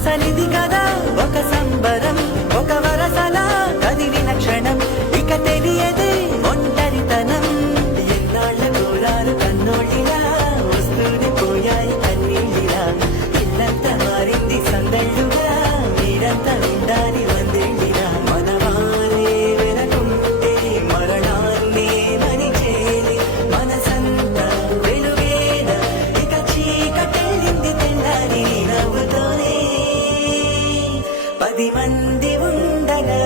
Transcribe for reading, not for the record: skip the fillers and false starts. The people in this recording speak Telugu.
అసలిది కదా ఒక సంబరం, ఒక వరసలా కదిలిన క్షణం, ఇక తెలియదే ఒంటరితనం. ఎన్నాళ్ళ కోరాలు కన్నోళ్ళిలా వస్తూనే పోయాయి కన్నీళ్ళిలా. ఇల్లంతా మారింది సందళ్ళుగా, మీరంతా ఉండాలి వందేళ్ళిలా. మనవారే వెనకుంటే మరణాన్నే మరిచేది మనసంతా వెలుగేనా, ఇక చీకటెళ్ళింది తెల్లారి నవ్వుతోనే. 10 మంది ఉండగా